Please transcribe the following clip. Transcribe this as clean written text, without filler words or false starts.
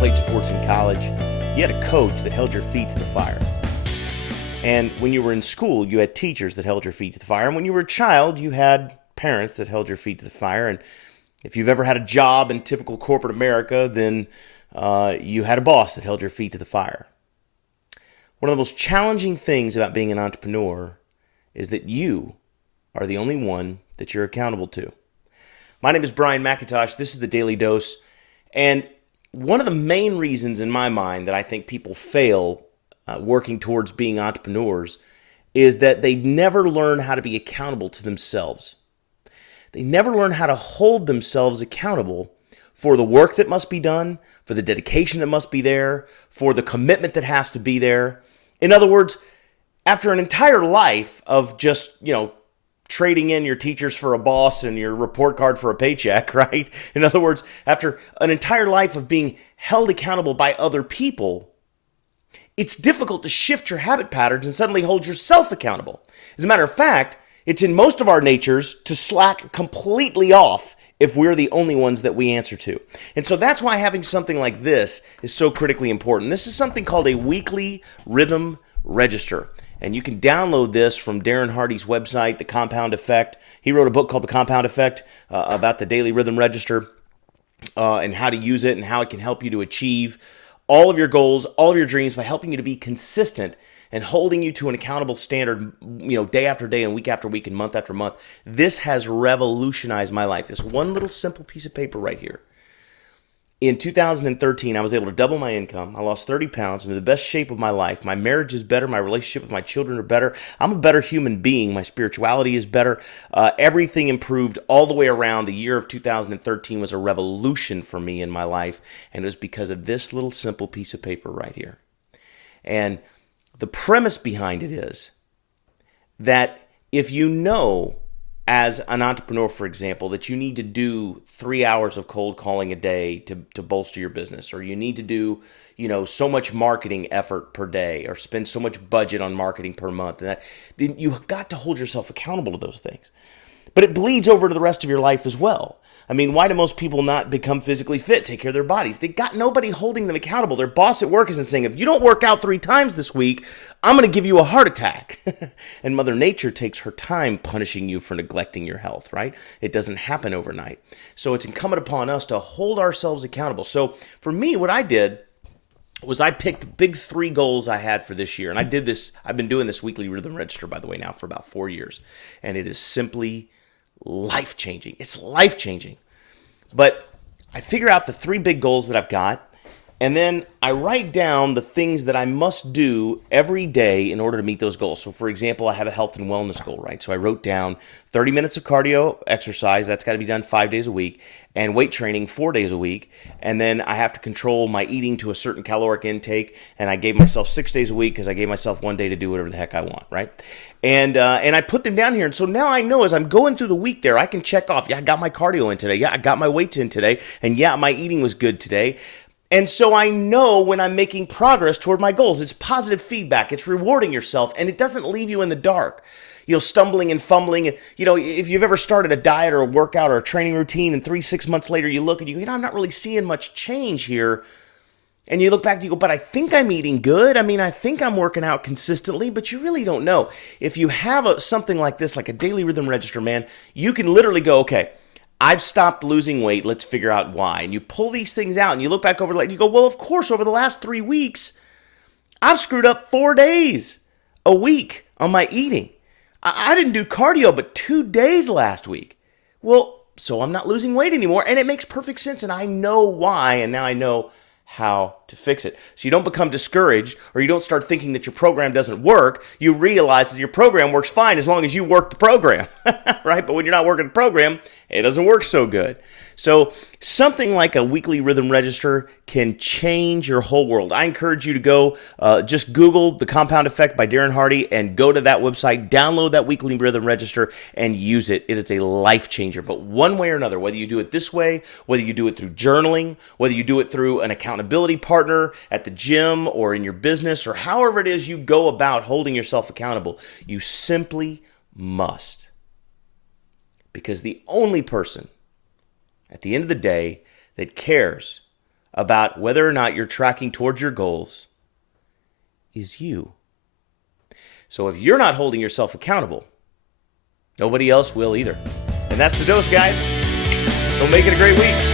played sports in college, you had a coach that held your feet to the fire. And when you were in school, you had teachers that held your feet to the fire. And when you were a child, you had parents that held your feet to the fire. And if you've ever had a job in typical corporate America, then you had a boss that held your feet to the fire. One of the most challenging things about being an entrepreneur is that you are the only one that you're accountable to. My name is Brian McIntosh. This is the Daily Dose. And one of the main reasons in my mind that I think people fail working towards being entrepreneurs is that they never learn how to be accountable to themselves. They never learn how to hold themselves accountable for the work that must be done, for the dedication that must be there, for the commitment that has to be there. In other words, after an entire life of just, trading in your teachers for a boss and your report card for a paycheck, right? In other words, after an entire life of being held accountable by other people, it's difficult to shift your habit patterns and suddenly hold yourself accountable. As a matter of fact, it's in most of our natures to slack completely off if we're the only ones that we answer to. And so that's why having something like this is so critically important. This is something called a weekly rhythm register. And you can download this from Darren Hardy's website, The Compound Effect. He wrote a book called The Compound Effect about the daily rhythm register and how to use it and how it can help you to achieve all of your goals, all of your dreams by helping you to be consistent and holding you to an accountable standard, day after day and week after week and month after month. This has revolutionized my life. This one little simple piece of paper right here. In 2013, I was able to double my income. I lost 30 pounds. I'm in the best shape of my life. My marriage is better. My relationship with my children are better. I'm a better human being. My spirituality is better. Everything improved all the way around. The year of 2013 was a revolution for me in my life, and it was because of this little simple piece of paper right here. And the premise behind it is that if you know, as an entrepreneur, for example, that you need to do 3 hours of cold calling a day to bolster your business, or you need to do, so much marketing effort per day, or spend so much budget on marketing per month, and then you've got to hold yourself accountable to those things. But it bleeds over to the rest of your life as well. I mean, why do most people not become physically fit, take care of their bodies? They got nobody holding them accountable. Their boss at work isn't saying, if you don't work out 3 times this week, I'm going to give you a heart attack. And Mother Nature takes her time punishing you for neglecting your health, right? It doesn't happen overnight. So it's incumbent upon us to hold ourselves accountable. So for me, what I did was I picked big 3 goals I had for this year. And I did this, I've been doing this weekly rhythm register, by the way, now for about 4 years. And it is simply life-changing. It's life-changing. But I figure out the 3 big goals that I've got, and then I write down the things that I must do every day in order to meet those goals. So for example, I have a health and wellness goal, right? So I wrote down 30 minutes of cardio exercise. That's got to be done 5 days a week, and weight training 4 days a week. And then I have to control my eating to a certain caloric intake. And I gave myself 6 days a week because I gave myself 1 day to do whatever the heck I want, right? And I put them down here. And so now I know as I'm going through the week there, I can check off, yeah, I got my cardio in today. Yeah, I got my weights in today. And yeah, my eating was good today. And so I know when I'm making progress toward my goals. It's positive feedback. It's rewarding yourself, and it doesn't leave you in the dark, stumbling and fumbling. And, if you've ever started a diet or a workout or a training routine and 3-6 months later you look and you go, I'm not really seeing much change here. And you look back and you go, but I think I'm eating good. I mean, I think I'm working out consistently, but you really don't know. If you have something like this, like a daily rhythm register, man, you can literally go, okay, I've stopped losing weight. Let's figure out why. And you pull these things out and you look back over and you go, well, of course, over the last 3 weeks, I've screwed up 4 days a week on my eating. I didn't do cardio but 2 days last week. Well, so I'm not losing weight anymore. And it makes perfect sense. And I know why. And now I know how to fix it. So you don't become discouraged, or you don't start thinking that your program doesn't work. You realize that your program works fine as long as you work the program, right? But when you're not working the program, it doesn't work so good. So something like a weekly rhythm register can change your whole world. I encourage you to go, just Google The Compound Effect by Darren Hardy and go to that website, download that weekly rhythm register and use it. It is a life changer. But one way or another, whether you do it this way, whether you do it through journaling, whether you do it through an accountability partner at the gym or in your business, or however it is you go about holding yourself accountable, you simply must. Because the only person at the end of the day that cares about whether or not you're tracking towards your goals is you. So if you're not holding yourself accountable, nobody else will either. And that's the dose, guys. Go make it a great week.